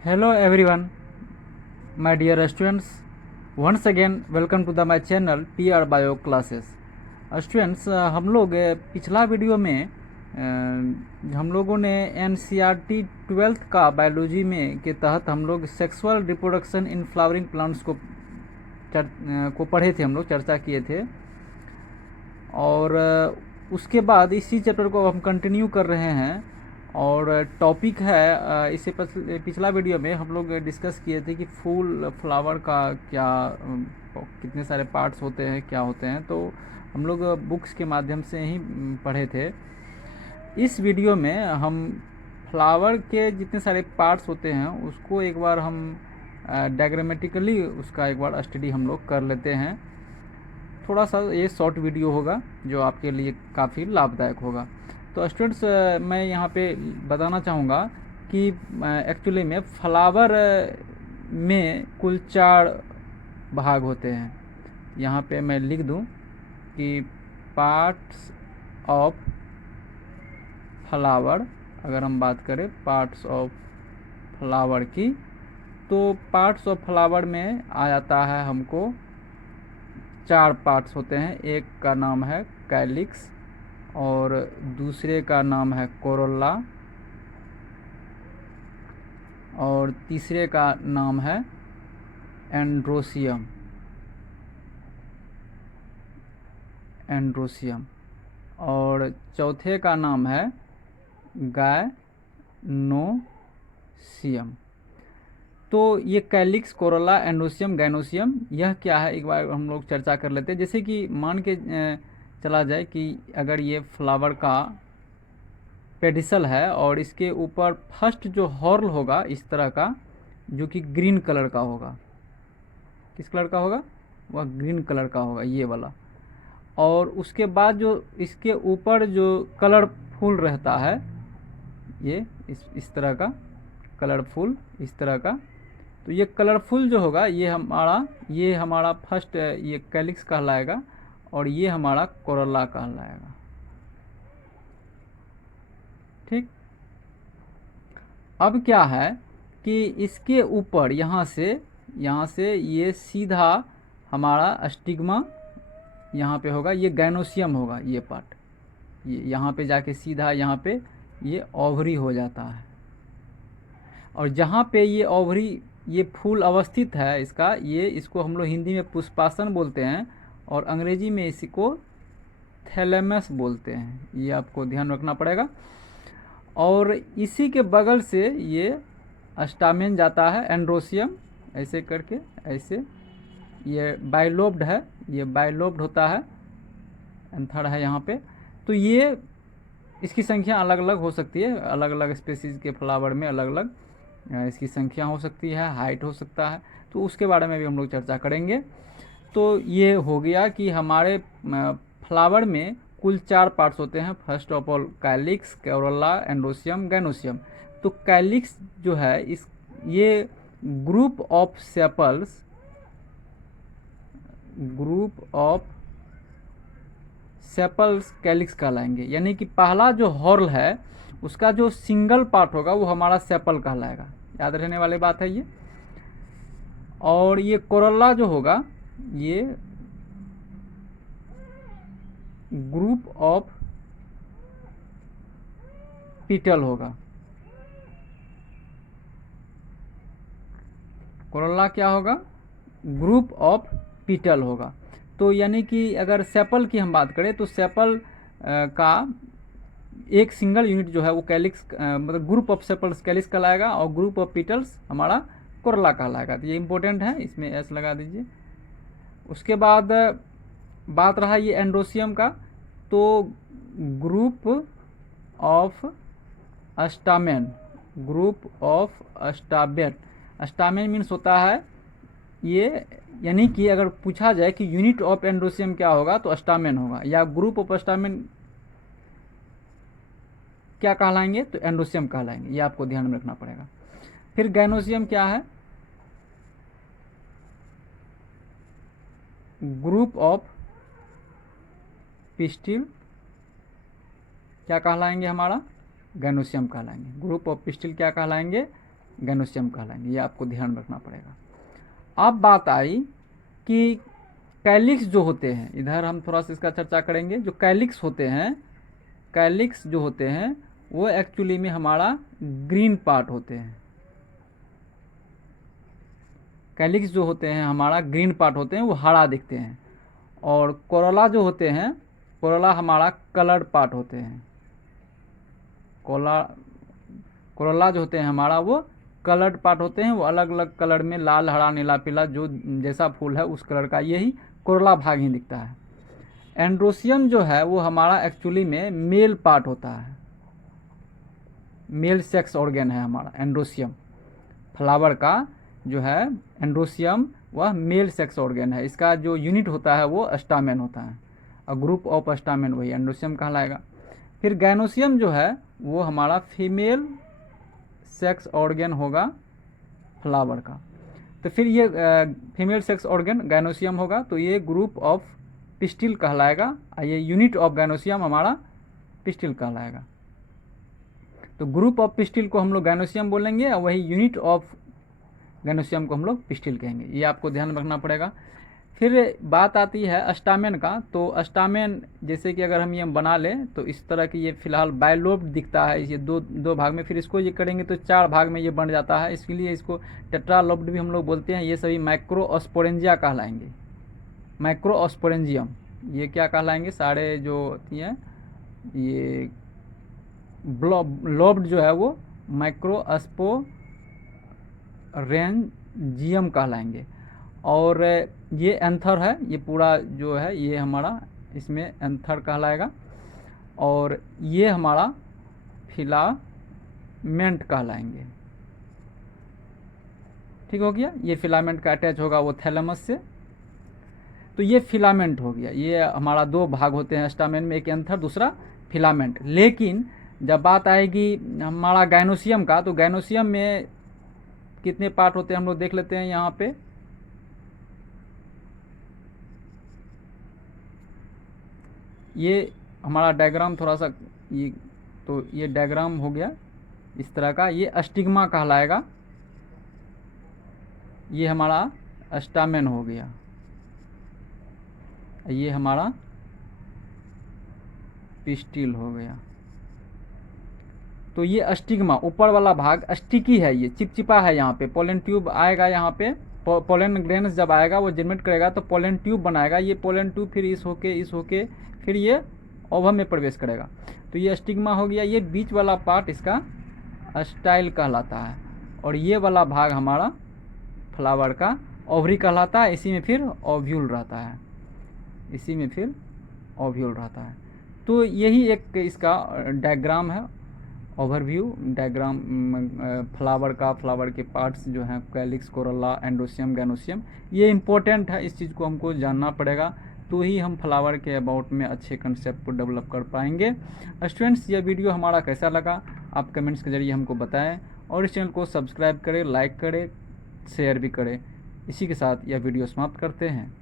Hello everyone, my dear students. Once again, welcome to my channel PR Bio Classes. Students हम लोग पिछला video में हम लोगों ने NCERT 12th का बायोलॉजी में के तहत हम लोग sexual reproduction in flowering plants को पढ़े थे, हम लोग चर्चा किए थे। और उसके बाद इसी चैप्टर को हम कंटिन्यू कर रहे हैं और टॉपिक है इससे पिछला वीडियो में हम लोग डिस्कस किए थे कि फूल फ्लावर का क्या कितने सारे पार्ट्स होते हैं, क्या होते हैं, तो हम लोग बुक्स के माध्यम से ही पढ़े थे। इस वीडियो में हम फ्लावर के जितने सारे पार्ट्स होते हैं उसको एक बार हम डायग्रामेटिकली उसका एक बार स्टडी हम लोग कर लेते हैं। थोड़ा सा ये शॉर्ट वीडियो होगा जो आपके लिए काफ़ी लाभदायक होगा। तो स्टूडेंट्स मैं यहाँ पे बताना चाहूँगा कि एक्चुअली में फ्लावर में कुल 4 भाग होते हैं। यहाँ पे मैं लिख दूँ कि पार्ट्स ऑफ फ्लावर, अगर हम बात करें पार्ट्स ऑफ फ्लावर की, तो पार्ट्स ऑफ फ्लावर में आ जाता है हमको 4 पार्ट्स होते हैं। एक का नाम है कैलिक्स और दूसरे का नाम है कोरोला और तीसरे का नाम है एंड्रोसियम और चौथे का नाम है गायनोसियम। तो ये कैलिक्स, कोरोला, एंड्रोसियम, गायनोसियम यह क्या है एक बार हम लोग चर्चा कर लेते हैं। जैसे कि मान के चला जाए कि अगर ये फ्लावर का पेडिसल है और इसके ऊपर फर्स्ट जो हॉर्ल होगा इस तरह का, जो कि ग्रीन कलर का होगा। किस कलर का होगा? वह ग्रीन कलर का होगा, ये वाला। और उसके बाद जो इसके ऊपर जो कलरफुल रहता है, ये इस तरह का कलरफुल, इस तरह का, तो ये कलरफुल जो होगा ये हमारा फर्स्ट ये कैलिक्स कहलाएगा और ये हमारा कोरोला कहलाएगा। ठीक। अब क्या है कि इसके ऊपर यहाँ से ये सीधा हमारा स्टिग्मा यहाँ पे होगा, ये गायनोसियम होगा। ये पार्ट ये यहाँ पे जाके सीधा यहाँ पे ये ओवरी हो जाता है और जहाँ पे ये ओवरी, ये फूल अवस्थित है इसका, इसको हम लोग हिंदी में पुष्पासन बोलते हैं और अंग्रेजी में इसको थैलेमस बोलते हैं। ये आपको ध्यान रखना पड़ेगा। और इसी के बगल से ये स्टामेन जाता है, एंड्रोसियम, ऐसे करके, ऐसे। ये बाइलोब्ड है, ये बाइलोब्ड होता है, एंथर है यहाँ पे। तो ये इसकी संख्या अलग अलग हो सकती है, अलग अलग स्पेसीज के फ्लावर में अलग अलग इसकी संख्या हो सकती है, हाइट हो सकता है, तो उसके बारे में भी हम लोग चर्चा करेंगे। तो ये हो गया कि हमारे फ्लावर में कुल 4 पार्ट्स होते हैं। First of all calyx, Corolla, androecium, gynoecium. तो कैलिक्स जो है ये ग्रुप ऑफ सेपल्स कैलिक्स कहलाएंगे। यानी कि पहला जो हॉर्ल है उसका जो सिंगल पार्ट होगा वो हमारा सेपल कहलाएगा। याद रहने वाली बात है ये। और ये कोरोला जो होगा ये ग्रुप ऑफ पीटल होगा। कोरोला क्या होगा? ग्रुप ऑफ पीटल होगा। तो यानी कि अगर सेपल की हम बात करें तो सेपल का एक सिंगल यूनिट जो है वो कैलिक्स, मतलब ग्रुप ऑफ सेपल्स कैलिक्स कहलाएगा और ग्रुप ऑफ पीटल्स हमारा कोरोला कहलाएगा। तो ये इंपॉर्टेंट है, इसमें एस लगा दीजिए। उसके बाद बात रहा ये एंड्रोसियम का, तो group of stamen, group of stamen means होता है ये, यानी कि अगर पूछा जाए कि यूनिट ऑफ एंड्रोसियम क्या होगा तो स्टामेन होगा, या ग्रुप ऑफ स्टामेन क्या कहलाएंगे तो एंड्रोसियम कहलाएंगे। ये आपको ध्यान में रखना पड़ेगा। फिर गायनोसियम क्या है? ग्रुप ऑफ पिस्टिल क्या कहलाएंगे? हमारा गायनोसियम कहलाएंगे। ग्रुप ऑफ पिस्टिल क्या कहलाएंगे? गैनोसियम कहलाएंगे, ये आपको ध्यान रखना पड़ेगा। अब बात आई कि कैलिक्स जो होते हैं, इधर हम थोड़ा सा इसका चर्चा करेंगे। जो कैलिक्स होते हैं, कैलिक्स जो होते हैं वो एक्चुअली में हमारा ग्रीन पार्ट होते हैं। कैलिक्स जो होते हैं हमारा ग्रीन पार्ट होते हैं, वो हरा दिखते हैं। और कोरोला जो होते हैं, कोरोला हमारा कलर्ड पार्ट होते हैं। कोरोला जो होते हैं हमारा वो कलर्ड पार्ट होते हैं, वो अलग अलग कलर में, लाल, हरा, नीला, पीला, जो जैसा फूल है उस कलर का, यही कोरोला भाग ही दिखता है। एंड्रोसियम जो है वो हमारा एक्चुअली में मेल पार्ट होता है, मेल सेक्स ऑर्गन है हमारा एंड्रोसियम। फ्लावर का जो है एंड्रोसियम वह मेल सेक्स ऑर्गन है। इसका जो यूनिट होता है वो स्टामेन होता है, और ग्रुप ऑफ स्टामेन वही एंड्रोसियम कहलाएगा। फिर गैनोसियम जो है वो हमारा फीमेल सेक्स ऑर्गन होगा फ्लावर का। तो फिर ये फीमेल सेक्स ऑर्गन गैनोसियम होगा, तो ये ग्रुप ऑफ पिस्टिल कहलाएगा। ये यूनिट ऑफ गैनोसियम हमारा पिस्टिल कहलाएगा। तो ग्रुप ऑफ पिस्टिल को हम लोग गैनोसियम बोलेंगे, और वही यूनिट ऑफ गैनोसियम को हम लोग पिस्टिल कहेंगे। ये आपको ध्यान रखना पड़ेगा। फिर बात आती है स्टामेन का। तो स्टामेन जैसे कि अगर हम ये बना लें तो इस तरह की ये फिलहाल बायलोब्ड दिखता है, ये दो भाग में। फिर इसको ये करेंगे तो 4 भाग में ये बन जाता है, इसके लिए इसको टेट्रालोब्ड भी हम लोग बोलते हैं। ये सभी माइक्रोस्पोरेंजिया कहलाएंगे, माइक्रोस्पोरेंजियम ये क्या कहलाएंगे, सारे जो होती हैं ये लोब्ड जो है वो माइक्रोस्पोरेंजियम कहलाएंगे। और ये एंथर है, ये पूरा जो है ये हमारा इसमें एंथर कहलाएगा। और ये हमारा फिलामेंट कहलाएंगे। ठीक हो गया, ये फिलामेंट का अटैच होगा वो थैलेमस से, तो ये फिलामेंट हो गया। ये हमारा 2 भाग होते हैं स्टामेन में, एक एंथर दूसरा फिलामेंट। लेकिन जब बात आएगी हमारा गैनोसियम का, तो गैनोसियम में कितने पार्ट होते हैं हम लोग देख लेते हैं यहाँ पे। ये हमारा डायग्राम थोड़ा सा ये, तो ये डायग्राम हो गया इस तरह का, ये स्टिग्मा कहलाएगा। ये हमारा स्टामेन हो गया, ये हमारा पिस्टिल हो गया। तो ये स्टिग्मा ऊपर वाला भाग स्टिकी है, ये चिपचिपा है। यहाँ पे पोलन ट्यूब आएगा, यहाँ पे पोलन ग्रेन्स जब आएगा वो जनरेट करेगा तो पोलन ट्यूब बनाएगा। ये पोलन ट्यूब फिर इस होके फिर ये ओवम में प्रवेश करेगा। तो ये स्टिग्मा हो गया। ये बीच वाला पार्ट इसका स्टाइल कहलाता है, और ये वाला भाग हमारा फ्लावर का ओवरी कहलाता है। इसी में फिर ओव्यूल रहता है, इसी में फिर ओव्यूल रहता है। तो यही एक इसका डायग्राम है, ओवरव्यू डायग्राम फ्लावर का, फ्लावर के पार्ट्स जो हैं कैलिक्स, कोरोला, एंड्रोसियम, गैनोसियम। ये इम्पोर्टेंट है, इस चीज़ को हमको जानना पड़ेगा, तो ही हम फ्लावर के अबाउट में अच्छे कंसेप्ट को डेवलप कर पाएंगे। स्टूडेंट्स, यह वीडियो हमारा कैसा लगा आप कमेंट्स के जरिए हमको बताएं, और इस चैनल को सब्सक्राइब करें, लाइक करें, शेयर भी करें। इसी के साथ यह वीडियो समाप्त करते हैं।